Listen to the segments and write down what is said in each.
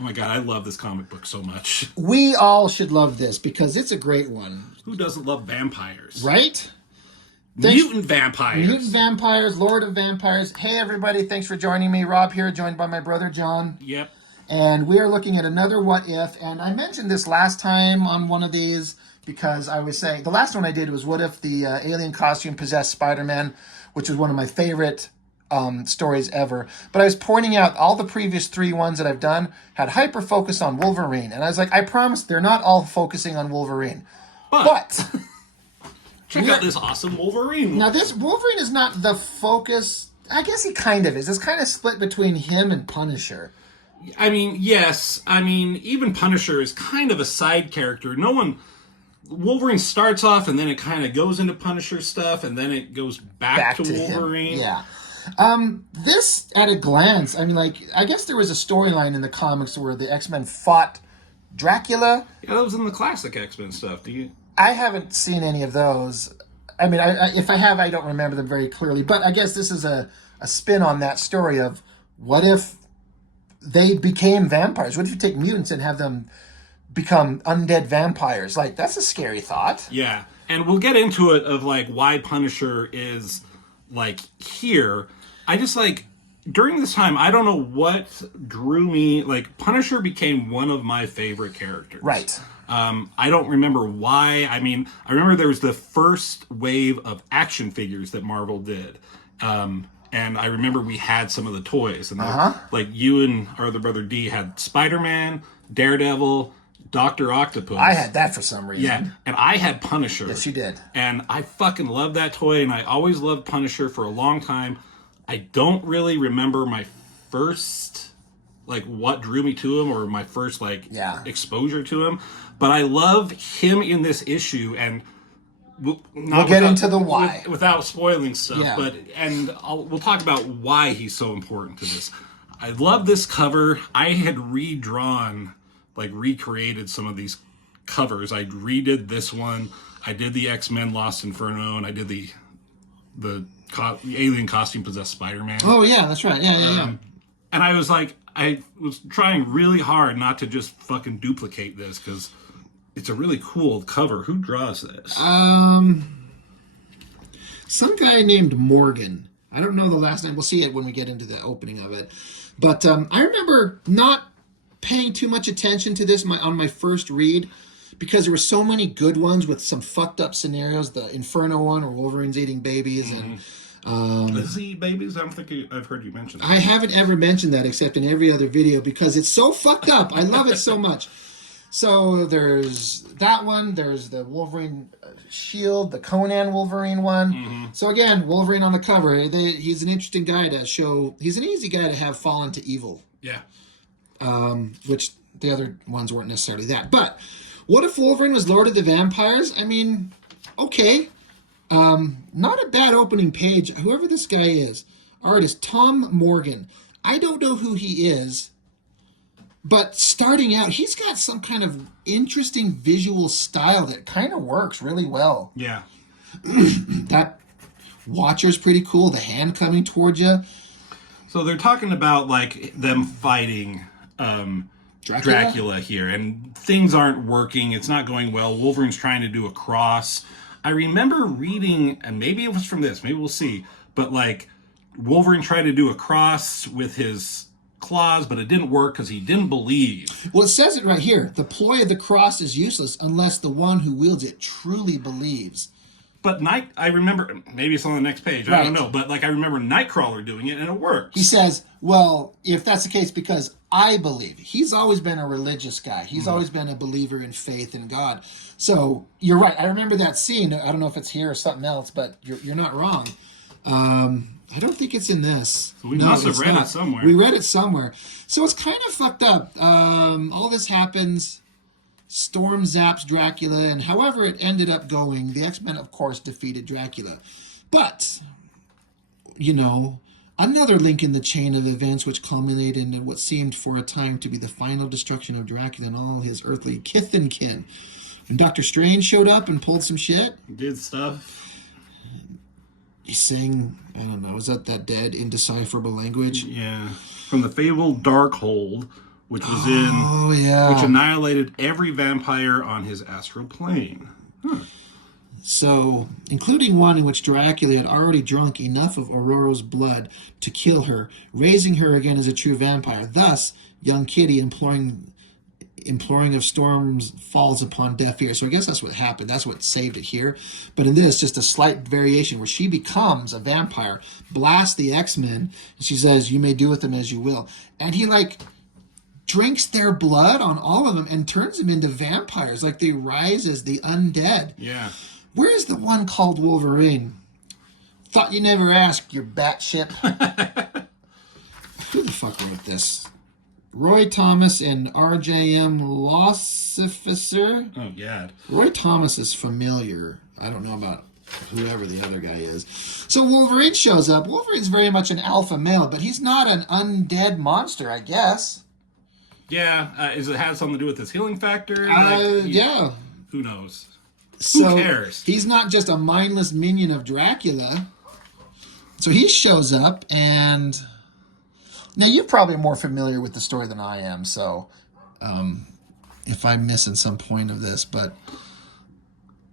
Oh my god, I love this comic book so much. We all should love this because it's a great one. Who doesn't love vampires? Right? Mutant vampires. Mutant vampires, Lord of Vampires. Hey, everybody. Thanks for joining me. Rob here, joined by my brother, John. Yep. And we are looking at another What If. And I mentioned this last time on one of these because I was saying, the last one I did was what if the alien costume possessed Spider-Man, which was one of my favorite stories ever. But I was pointing out all the previous 3 ones that I've done had hyper focus on Wolverine. And I was like, I promise they're not all focusing on Wolverine. But check out this awesome Wolverine. Now, this Wolverine is not the focus. I guess he kind of is. It's kind of split between him and Punisher. I mean, yes. I mean, even Punisher is kind of a side character. Wolverine starts off, and then it kind of goes into Punisher stuff, and then it goes back to Wolverine. Him. Yeah. This, at a glance, I mean, like, I guess there was a storyline in the comics where the X-Men fought Dracula. Yeah, that was in the classic X-Men stuff. I haven't seen any of those. I mean, if I have, I don't remember them very clearly. But I guess this is a spin on that story of what if they became vampires? What if you take mutants and have them become undead vampires? Like, that's a scary thought. Yeah, and we'll get into it of, like, why Punisher is, like, here. I just, like, during this time, I don't know what drew me. Like, Punisher became one of my favorite characters. Right. I don't remember why. I mean, I remember there was the first wave of action figures that Marvel did. And I remember we had some of the toys. And like, you and our other brother D had Spider-Man, Daredevil, Dr. Octopus. I had that for some reason. Yeah, and I had Punisher. Yes, you did. And I fucking loved that toy, and I always loved Punisher for a long time. I don't really remember my first, like, what drew me to him or my first, like, exposure to him. But I love him in this issue, and we'll get into the why without spoiling stuff. Yeah. We'll talk about why he's so important to this. I love this cover. I had recreated some of these covers. I redid this one. I did the X-Men Lost Inferno, and I did the alien costume possessed Spider-Man. Oh yeah, that's right. Yeah. And I was like, I was trying really hard not to just fucking duplicate this because it's a really cool cover. Who draws this? Some guy named Morgan. I don't know the last name. We'll see it when we get into the opening of it. But I remember not paying too much attention to this on my first read because there were so many good ones with some fucked up scenarios. The Inferno one where Wolverine's eating babies and does he eat babies? I don't think I've heard you mention that. I haven't ever mentioned that except in every other video because it's so fucked up. I love it so much. So there's that one. There's the Wolverine Shield, the Conan Wolverine one. So again, Wolverine on the cover. He's an interesting guy to show. He's an easy guy to have fall into evil. Yeah. Which the other ones weren't necessarily that. But what if Wolverine was Lord of the Vampires? I mean, okay. Not a bad opening page. Whoever this guy is, artist Tom Morgan. I don't know who he is, but starting out, he's got some kind of interesting visual style that kind of works really well. Yeah. That Watcher's pretty cool. The hand coming towards you. So they're talking about, like, them fighting Dracula here, and things aren't working. It's not going well. Wolverine's trying to do a cross. I remember reading, and maybe it was from this, maybe we'll see, but, like, Wolverine tried to do a cross with his claws, but it didn't work because he didn't believe. Well, it says it right here. The ploy of the cross is useless unless the one who wields it truly believes. But I remember, maybe it's on the next page, I don't know, but, like, I remember Nightcrawler doing it, and it works. He says, well, if that's the case, because I believe. He's always been a religious guy. He's always been a believer in faith in God. So, you're right. I remember that scene. I don't know if it's here or something else, but you're not wrong. I don't think it's in this. So we must have read it somewhere. We read it somewhere. So, it's kind of fucked up. All this happens. Storm zaps Dracula, and however it ended up going, the X-Men, of course, defeated Dracula. But, you know, another link in the chain of events which culminated in what seemed for a time to be the final destruction of Dracula and all his earthly kith and kin. When Dr. Strange showed up and pulled some shit. Did stuff. He sang, I don't know, is that dead, indecipherable language? Yeah. From the fabled Darkhold, which was which annihilated every vampire on his astral plane. So, including one in which Dracula had already drunk enough of Aurora's blood to kill her, raising her again as a true vampire. Thus, young Kitty imploring of storms falls upon deaf ears. So I guess that's what happened. That's what saved it here. But in this, just a slight variation where she becomes a vampire, blasts the X-Men, and she says, "You may do with them as you will." And he drinks their blood on all of them and turns them into vampires. Like they rise as the undead. Yeah. Where's the one called Wolverine? Thought you never asked, you batshit. Who the fuck wrote this? Roy Thomas and RJM Lossificer. Oh, God. Roy Thomas is familiar. I don't know about whoever the other guy is. So Wolverine shows up. Wolverine's very much an alpha male, but he's not an undead monster, I guess. Yeah. Does it have something to do with his healing factor? Yeah. Who knows? So who cares? He's not just a mindless minion of Dracula. So he shows up, and now you're probably more familiar with the story than I am, so if I'm missing some point of this, but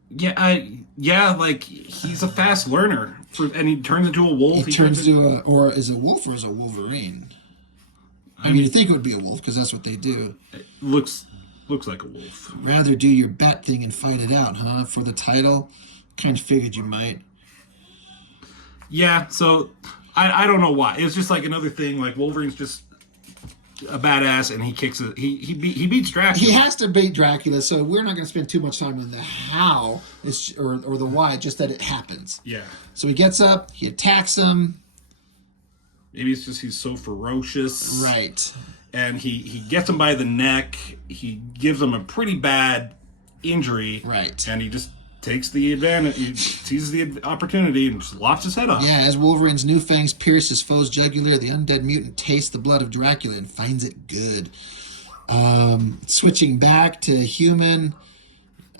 like he's a fast learner, and he turns into a wolf. He turns into or is it a wolf or is it a Wolverine? I mean, you think it would be a wolf because that's what they do. It looks like a wolf. Rather do your bat thing and fight it out, huh? For the title, kind of figured you might. Yeah, so I don't know why. It's just like another thing. Like Wolverine's just a badass, and he kicks it. He beats Dracula. He has to beat Dracula, so we're not going to spend too much time on the how or the why. Just that it happens. Yeah. So he gets up, he attacks him. Maybe it's just he's so ferocious, right? And he gets him by the neck. He gives him a pretty bad injury, right? And he just takes the advantage. He seizes the opportunity and just lops his head off. Yeah, as Wolverine's new fangs pierce his foe's jugular, the undead mutant tastes the blood of Dracula and finds it good. Switching back to human,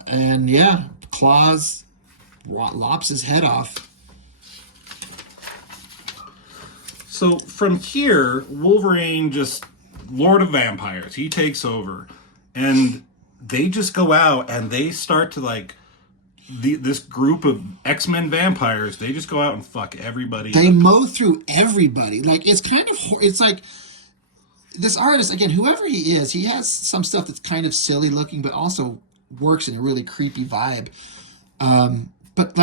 and claws lops his head off. So from here, Wolverine just Lord of Vampires. He takes over, and they just go out and they start to this group of X-Men vampires. They just go out and fuck everybody. They mow through everybody. It's like this artist again. Whoever he is, he has some stuff that's kind of silly looking, but also works in a really creepy vibe. But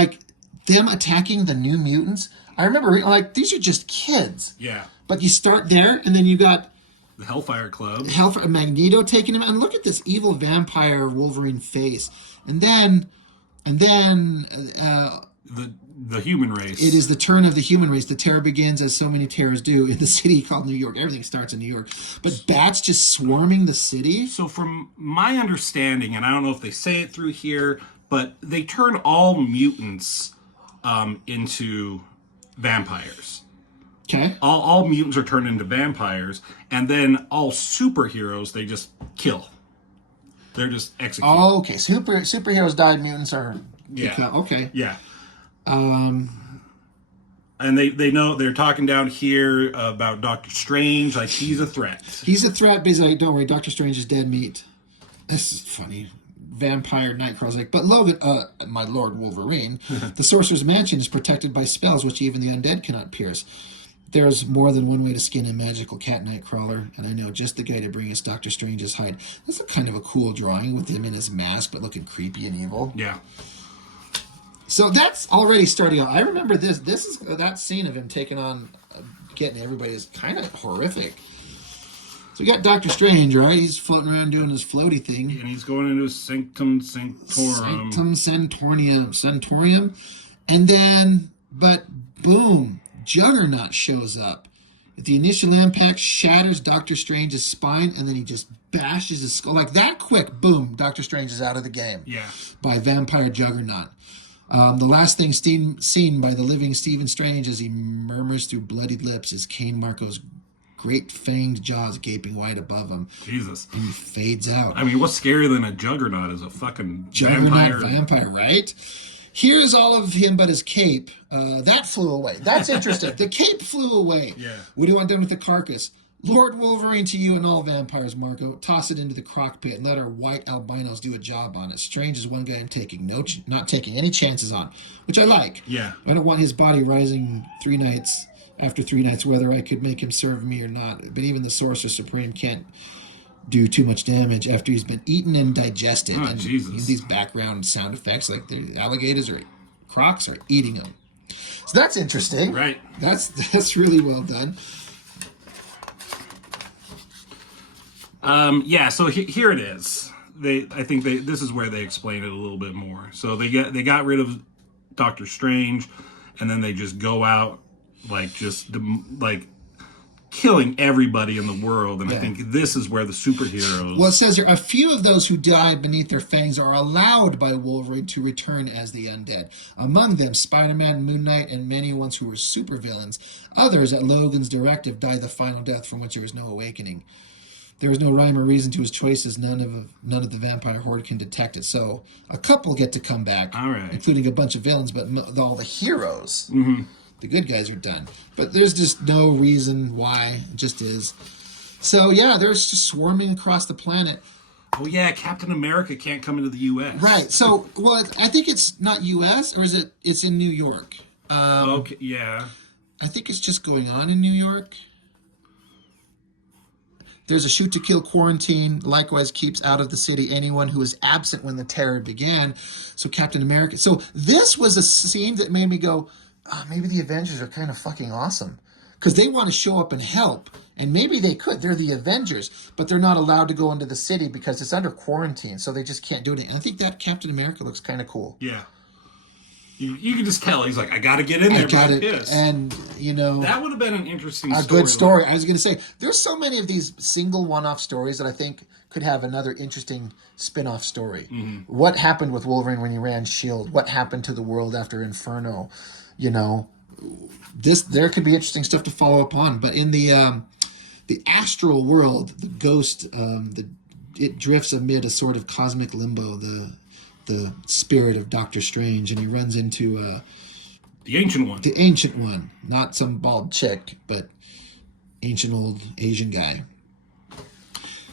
them attacking the New Mutants. I remember, these are just kids. Yeah. But you start there, and then you got the Hellfire Club. Magneto taking him out. And look at this evil vampire Wolverine face. And then the human race. It is the turn of the human race. The terror begins, as so many terrors do, in the city called New York. Everything starts in New York. But bats just swarming the city? So from my understanding, and I don't know if they say it through here, but they turn all mutants into vampires. Okay. All mutants are turned into vampires, and then all superheroes they just kill. They're just executed. Oh, okay. Superheroes died, mutants are... Yeah. Okay. Yeah. And they know they're talking down here about Doctor Strange, like he's a threat. He's a threat, basically. Don't worry, Doctor Strange is dead meat. This is funny. Vampire Nightcrawler's but Logan, my Lord Wolverine, the Sorcerer's Mansion is protected by spells which even the undead cannot pierce. There's more than one way to skin a magical cat Nightcrawler, and I know just the guy to bring us Doctor Strange's hide. That's kind of a cool drawing with him in his mask, but looking creepy and evil. Yeah. So that's already starting out. I remember this. This is that scene of him taking on, getting everybody is kind of horrific. So we got Doctor Strange, right? He's floating around doing his floaty thing. And he's going into Sanctum Sanctorum. Sanctum Sanctorium. And then, but boom, Juggernaut shows up. The initial impact shatters Doctor Strange's spine, and then he just bashes his skull. Like that quick, boom, Doctor Strange is out of the game. Yeah. By Vampire Juggernaut. The last thing seen by the living Stephen Strange as he murmurs through bloodied lips is Cain Marco's great fanged jaws gaping wide above him. Jesus. And he fades out. I mean, what's scarier than a Juggernaut is a fucking vampire, right? Here's all of him but his cape. That flew away. That's interesting. The cape flew away. Yeah. What do you want done with the carcass? Lord Wolverine to you and all vampires, Marco. Toss it into the crock pit and let our white albinos do a job on it. Strange is one guy I'm taking not taking any chances on, which I like. Yeah. I don't want his body rising after 3 nights, whether I could make him serve me or not. But even the Sorcerer Supreme can't do too much damage after he's been eaten and digested. Oh, and Jesus. These background sound effects, like the alligators or crocs, are eating him. So that's interesting. Right. That's really well done. Yeah, so here it is. This is where they explain it a little bit more. So they got rid of Doctor Strange, and then they just go out like killing everybody in the world. And I think this is where the superheroes. Well, it says here, a few of those who died beneath their fangs are allowed by Wolverine to return as the undead. Among them, Spider-Man, Moon Knight, and many ones who were supervillains. Others, at Logan's directive, die the final death from which there is no awakening. There is no rhyme or reason to his choices. None of the vampire horde can detect it. So a couple get to come back, all right, including a bunch of villains, but all the heroes, the good guys, are done. But there's just no reason why. It just is. So yeah, they're just swarming across the planet. Oh yeah, Captain America can't come into the U.S. Right. So, well, I think it's not U.S. or is it? It's in New York. Okay. Yeah. I think it's just going on in New York. There's a shoot-to-kill quarantine, likewise keeps out of the city anyone who was absent when the terror began. So Captain America... So this was a scene that made me go, maybe the Avengers are kind of fucking awesome. Because they want to show up and help. And maybe they could. They're the Avengers. But they're not allowed to go into the city because it's under quarantine. So they just can't do it. And I think that Captain America looks kind of cool. Yeah. You can just tell he's like, I got to get in there. And that would have been an interesting good story. I was going to say, there's so many of these single one-off stories that I think could have another interesting spin-off story. Mm-hmm. What happened with Wolverine when he ran S.H.I.E.L.D.? What happened to the world after Inferno? There could be interesting stuff to follow up on. But in the astral world, the ghost, it drifts amid a sort of cosmic limbo. The spirit of Doctor Strange, and he runs into the Ancient One. The Ancient One, not some bald chick, but ancient old Asian guy.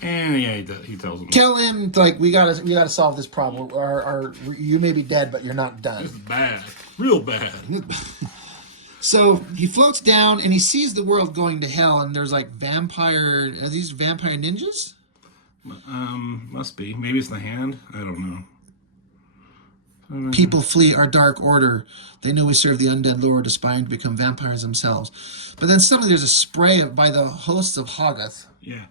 And yeah, he tells him, kill him. Like we gotta solve this problem. Or you may be dead, but you're not done. This is bad, real bad. So he floats down and he sees the world going to hell, and there's like Are these vampire ninjas? Must be. Maybe it's the Hand. I don't know. People flee our dark order. They know we serve the undead lord, aspiring to become vampires themselves. But then suddenly there's a spray by the hosts of Hoggoth. Yeah.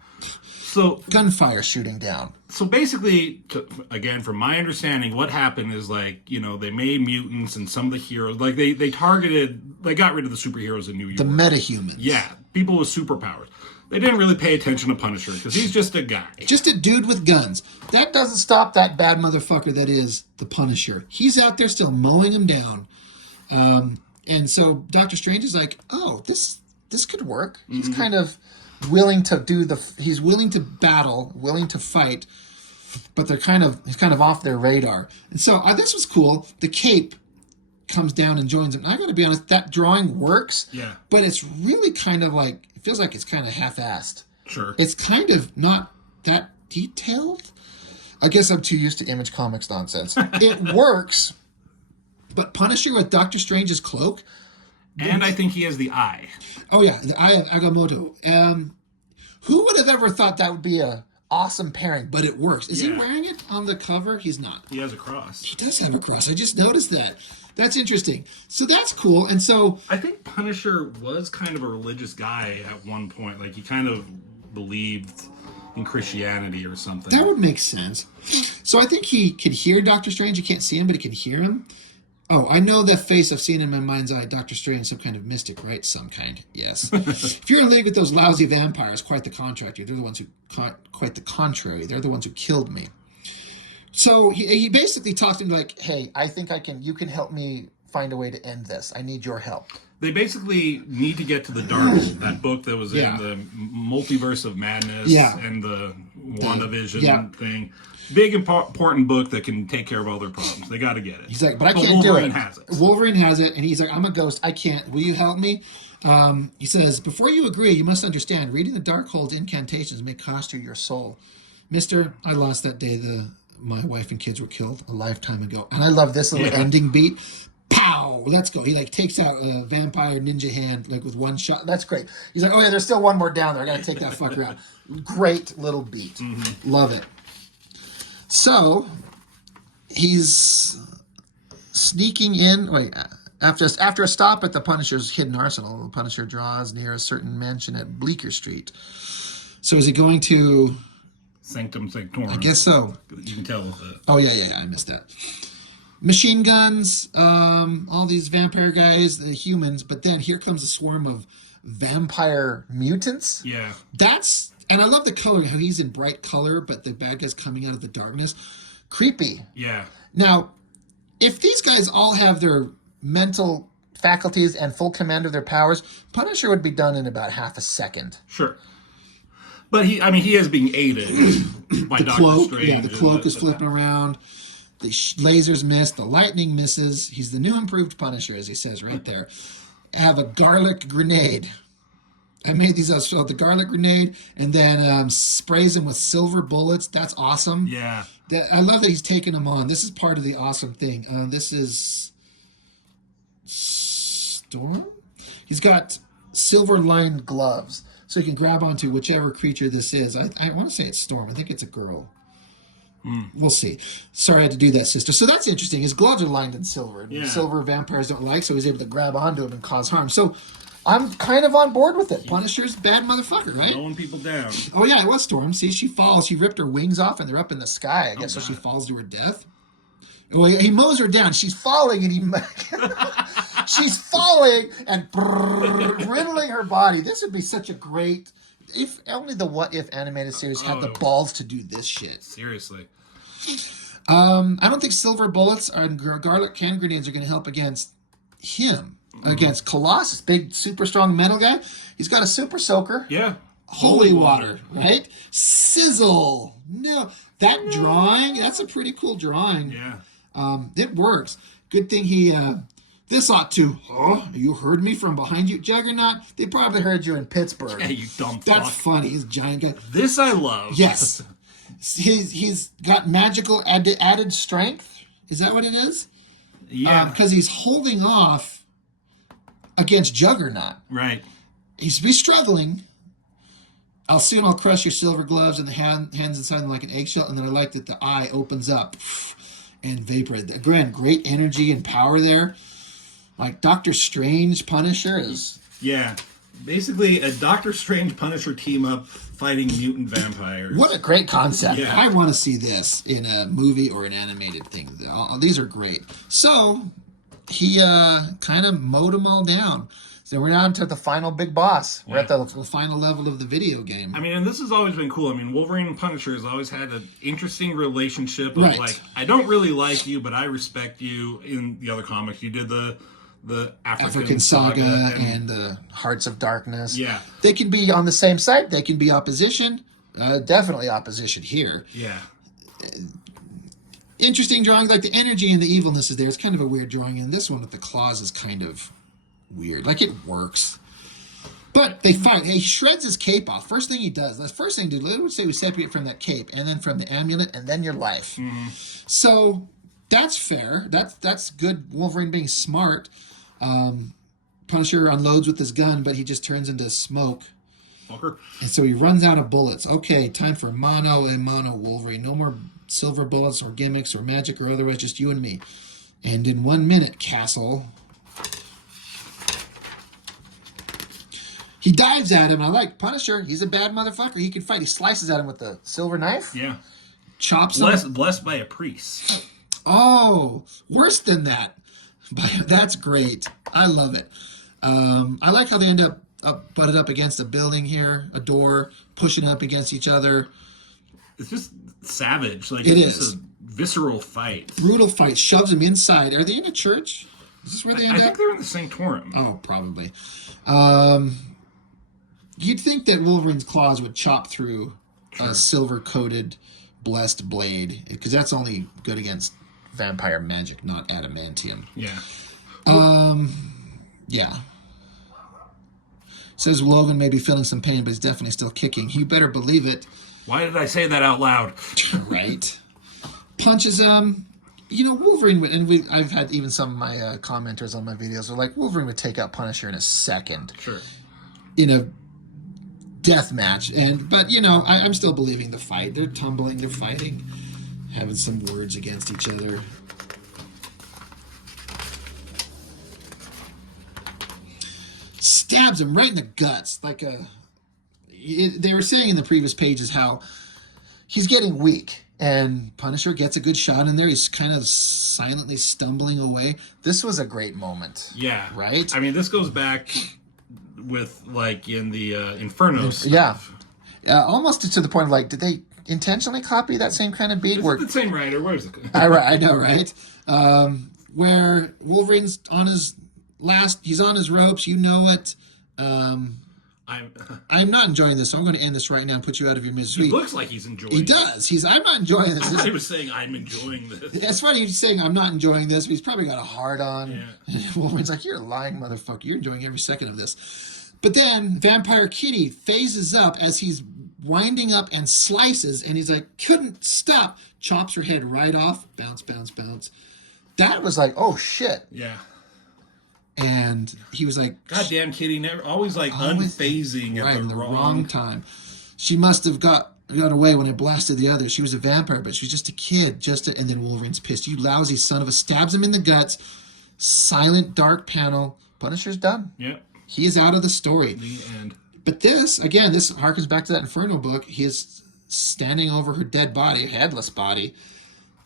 So gunfire shooting down. So basically, again, from my understanding, what happened is like, they made mutants and some of the heroes, like they got rid of the superheroes in New York. The metahumans. Yeah. People with superpowers. They didn't really pay attention to Punisher because he's just a guy. Just a dude with guns. That doesn't stop that bad motherfucker that is the Punisher. He's out there still mowing him down. And so Doctor Strange is like, oh, this could work. Mm-hmm. He's kind of willing to he's willing to battle, willing to fight, but he's kind of off their radar. And so this was cool. The cape comes down and joins him. And I got to be honest, that drawing works. Yeah. But it's really kind of like, it feels like it's kind of half-assed. Sure. It's kind of not that detailed. I guess I'm too used to Image Comics nonsense. It works, but Punisher with Doctor Strange's cloak. And I think he has the eye. Oh, yeah, the eye of Agamotto. Who would have ever thought that would be a awesome pairing? But it works. Is he wearing it on the cover? He's not. He has a cross. He does have a cross. I just noticed that. That's interesting. So that's cool. And so I think Punisher was kind of a religious guy at one point. Like he kind of believed in Christianity or something. That would make sense. So I think he could hear Doctor Strange. You can't see him, but he can hear him. Oh, I know that face. I've seen in my mind's eye. Doctor Strange, some kind of mystic, right? Some kind, yes. If you're in league with those lousy vampires, quite the contrary. They're the ones who, quite the contrary. They're the ones who killed me. So he basically talks to him like, hey, I think you can help me find a way to end this. I need your help. They basically need to get to the Dark, that book that was in the Multiverse of Madness and the WandaVision thing. Big, important book that can take care of all their problems. They got to get it. He's like, but I can't do it. Wolverine has it. Wolverine has it, and he's like, I'm a ghost. I can't. Will you help me? He says, before you agree, you must understand, reading the Darkhold incantations may cost you your soul. Mister, I lost that day my wife and kids were killed a lifetime ago. And I love this little ending beat. Pow! Let's go. He like takes out a vampire ninja hand like with one shot. That's great. He's like, oh yeah, there's still one more down there. I gotta take that fucker out. Great little beat. Mm-hmm. Love it. So he's sneaking in. Wait, after a stop at the Punisher's hidden arsenal, the Punisher draws near a certain mansion at Bleecker Street. So is he going to Sanctum Sanctorum? I guess so. You can tell with it. Oh yeah. I missed that. Machine guns, all these vampire guys, the humans, but then here comes a swarm of vampire mutants. Yeah. And I love the color, how he's in bright color, but the bad guy's coming out of the darkness. Creepy. Yeah. Now, if these guys all have their mental faculties and full command of their powers, Punisher would be done in about half a second. Sure. But he is being aided by Doctor Strange. Yeah, the cloak is flipping around. The lasers miss. The lightning misses. He's the new improved Punisher, as he says right there. Have a garlic grenade. I made these out with the garlic grenade, and then sprays him with silver bullets. That's awesome. Yeah. I love that he's taking them on. This is part of the awesome thing. This is Storm? He's got silver-lined gloves, so he can grab onto whichever creature this is. I want to say it's Storm. I think it's a girl. We'll see. Sorry I had to do that, sister. So that's interesting. His gloves are lined in silver. Yeah. Silver vampires don't like, so he's able to grab onto him and cause harm. So I'm kind of on board with it. Punisher's bad motherfucker, right? Blowing people down. Oh, yeah, it was Storm. See, she falls. She ripped her wings off, and they're up in the sky, I guess, so she falls to her death. Well, he mows her down. She's falling, and she's falling and riddling her body. This would be such a great... If only the What If animated series had the balls to do this shit. Seriously. I don't think silver bullets and garlic can grenades are going to help against him. Against Colossus, big, super strong metal guy. He's got a super soaker. Yeah. Holy water, right? Sizzle. No. That drawing, that's a pretty cool drawing. Yeah. It works. Good thing he... This ought to, you heard me from behind you, Juggernaut? They probably heard you in Pittsburgh. Yeah, you dumb fuck. That's funny. He's a giant guy. This I love. Yes. He's got magical added strength. Is that what it is? Yeah. Because he's holding off against Juggernaut. Right. He's struggling. I'll crush your silver gloves and the hands inside them like an eggshell. And then I like that the eye opens up and vaporize. Again, great energy and power there. Like Doctor Strange Punisher is... Yeah. Basically, a Doctor Strange Punisher team-up fighting mutant vampires. What a great concept. Yeah. I want to see this in a movie or an animated thing. These are great. So, he kind of mowed them all down. So we're down to the final big boss. We're at the final level of the video game. I mean, and this has always been cool. I mean, Wolverine and Punisher has always had an interesting relationship of like, I don't really like you, but I respect you. In the other comics, you did the African Saga and the Hearts of Darkness. Yeah. They can be on the same side. They can be opposition. Definitely opposition here. Yeah. Interesting drawing. Like the energy and the evilness is there. It's kind of a weird drawing. And this one with the claws is kind of weird. Like it works. But they fight. He shreds his cape off. First thing he does. The first thing to do, I would say we separate from that cape and then from the amulet and then your life. Mm-hmm. So that's fair. That's good. Wolverine being smart. Punisher unloads with his gun, but he just turns into smoke. Fucker. And so he runs out of bullets. Okay, time for mono a mono Wolverine. No more silver bullets or gimmicks or magic or otherwise, just you and me. And in 1 minute, Castle. He dives at him. I like Punisher. He's a bad motherfucker. He can fight. He slices at him with the silver knife. Yeah. Chops him. Blessed by a priest. Oh, worse than that. That's great. I love it. I like how they end up butted up against a building here, a door, pushing up against each other. It's just savage. Like it's just a visceral fight. Brutal fight. Shoves him inside. Are they in a church? Is this where they end up? I think they're in the Sanctorum. Oh, probably. You'd think that Wolverine's claws would chop through a silver-coated, blessed blade, because that's only good against vampire magic, not adamantium. Yeah. Yeah. Says Logan may be feeling some pain, but he's definitely still kicking. You better believe it. Why did I say that out loud? Right. Punches him. You know, Wolverine would, and I've had even some of my commenters on my videos are like, Wolverine would take out Punisher in a second. Sure. In a death match. But, you know, I'm still believing the fight. They're tumbling, they're fighting, having some words against each other. Stabs him right in the guts. They were saying in the previous pages how he's getting weak. And Punisher gets a good shot in there. He's kind of silently stumbling away. This was a great moment. Yeah. Right? I mean, this goes back with, like, in the Inferno stuff. Yeah. Almost to the point of, like, did they intentionally copy that same kind of beat? Is it the same writer? Where is it? I know, right? Where Wolverine's on his he's on his ropes. You know it. I'm not enjoying this, so I'm going to end this right now and put you out of your misery. He looks like he's enjoying it. He does. I'm not enjoying this. I thought he was saying, I'm enjoying this. It's funny he's saying, I'm not enjoying this, but he's probably got a hard on. Yeah. Wolverine's like, you're a lying motherfucker. You're enjoying every second of this. But then Vampire Kitty phases up as he's winding up and slices, and he's like, couldn't stop. Chops her head right off. Bounce, bounce, bounce. That was like, oh, shit. Yeah. And he was like, goddamn Kitty, never always like unfazing at right, the wrong time. She must have got away when I blasted the others. She was a vampire, but she was just a kid. And then Wolverine's pissed. You lousy son of a, stabs him in the guts. Silent, dark panel. Punisher's done. Yep. He is out of the story. The end. But this harkens back to that Inferno book. He is standing over her dead body, headless body,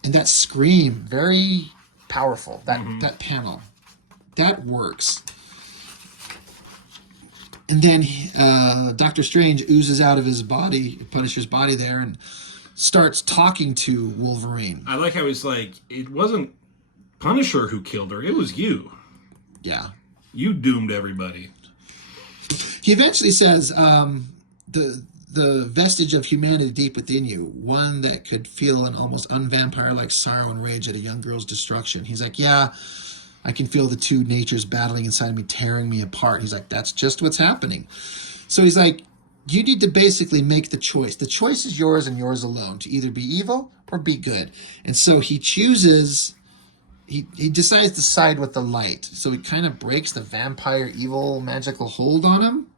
and that scream, very powerful. That panel. That works. And then Doctor Strange oozes out of his body, Punisher's body there, and starts talking to Wolverine. I like how he's like, it wasn't Punisher who killed her, it was you. Yeah. You doomed everybody. He eventually says, the vestige of humanity deep within you, one that could feel an almost unvampire-like sorrow and rage at a young girl's destruction. He's like, yeah, I can feel the two natures battling inside of me, tearing me apart. He's like, that's just what's happening. So he's like, you need to basically make the choice. The choice is yours and yours alone, to either be evil or be good. And so he chooses, he decides to side with the light. So he kind of breaks the vampire evil magical hold on him.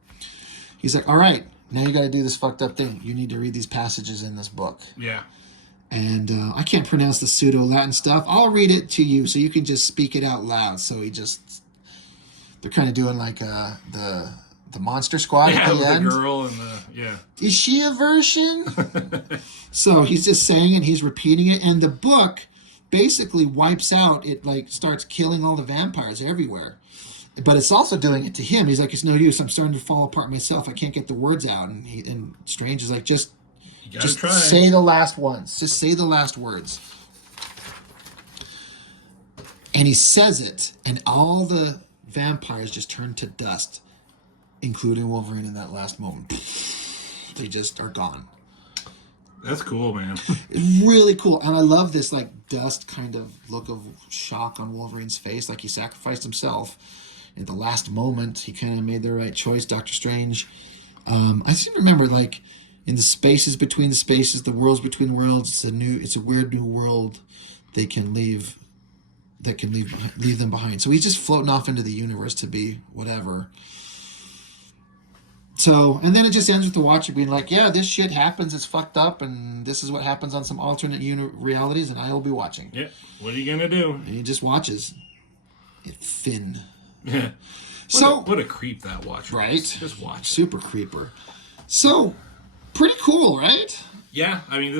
He's like, all right, now you got to do this fucked up thing. You need to read these passages in this book. Yeah. And I can't pronounce the pseudo-Latin stuff. I'll read it to you so you can just speak it out loud. So they're kind of doing like the Monster Squad at the end. The girl and Is she a version? So he's just saying it, he's repeating it, and the book basically wipes out, it like starts killing all the vampires everywhere. But it's also doing it to him. He's like, it's no use. I'm starting to fall apart myself. I can't get the words out. And Strange is like, just say the last ones. Just say the last words. And he says it, and all the vampires just turn to dust, including Wolverine in that last moment. They just are gone. That's cool, man. It's really cool. And I love this like dust kind of look of shock on Wolverine's face, like he sacrificed himself. At the last moment, he kind of made the right choice. Doctor Strange. I seem to remember, like, in the spaces between the spaces, the worlds between worlds, it's a weird new world they can leave them behind. So he's just floating off into the universe to be whatever. So, and then it just ends with the Watcher being like, yeah, this shit happens, it's fucked up, and this is what happens on some alternate realities, and I will be watching. Yeah, what are you gonna do? And he just watches. Finn. Yeah. What a creep that Watcher right? is. Just watch. Super creeper. So, pretty cool, right? Yeah, I mean,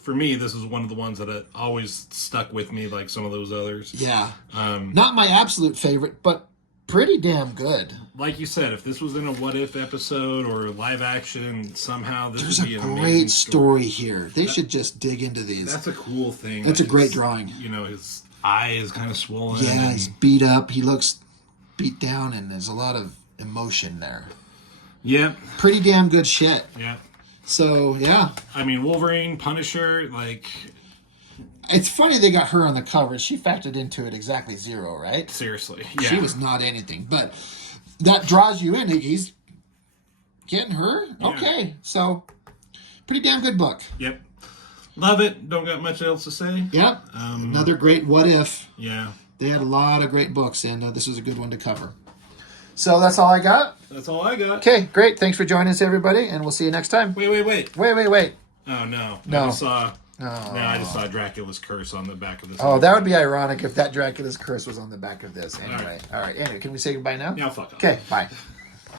for me, this is one of the ones that always stuck with me, like some of those others. Yeah. Not my absolute favorite, but pretty damn good. Like you said, if this was in a What If episode or live action, somehow there's a great story here. They should just dig into these. That's a cool thing. That's a great drawing. You know, his eye is kind of swollen. Yeah, he's beat up. He looks beat down, and there's a lot of emotion there. Yeah. Pretty damn good shit. Yeah. So, yeah. I mean, Wolverine, Punisher, like... It's funny they got her on the cover. She factored into it exactly zero, right? Seriously. Yeah. She was not anything. But that draws you in. He's getting her. Yeah. Okay, so pretty damn good book. Yep. Love it. Don't got much else to say. Yep. Another great what if. Yeah. They had a lot of great books, and this was a good one to cover. So that's all I got. That's all I got. Okay, great. Thanks for joining us, everybody, and we'll see you next time. Wait. Wait. Oh, no. No. I just saw Dracula's curse on the back of this. Oh, that would be ironic if that Dracula's curse was on the back of this. Anyway. All right. Anyway, can we say goodbye now? Now fuck off. Okay, bye.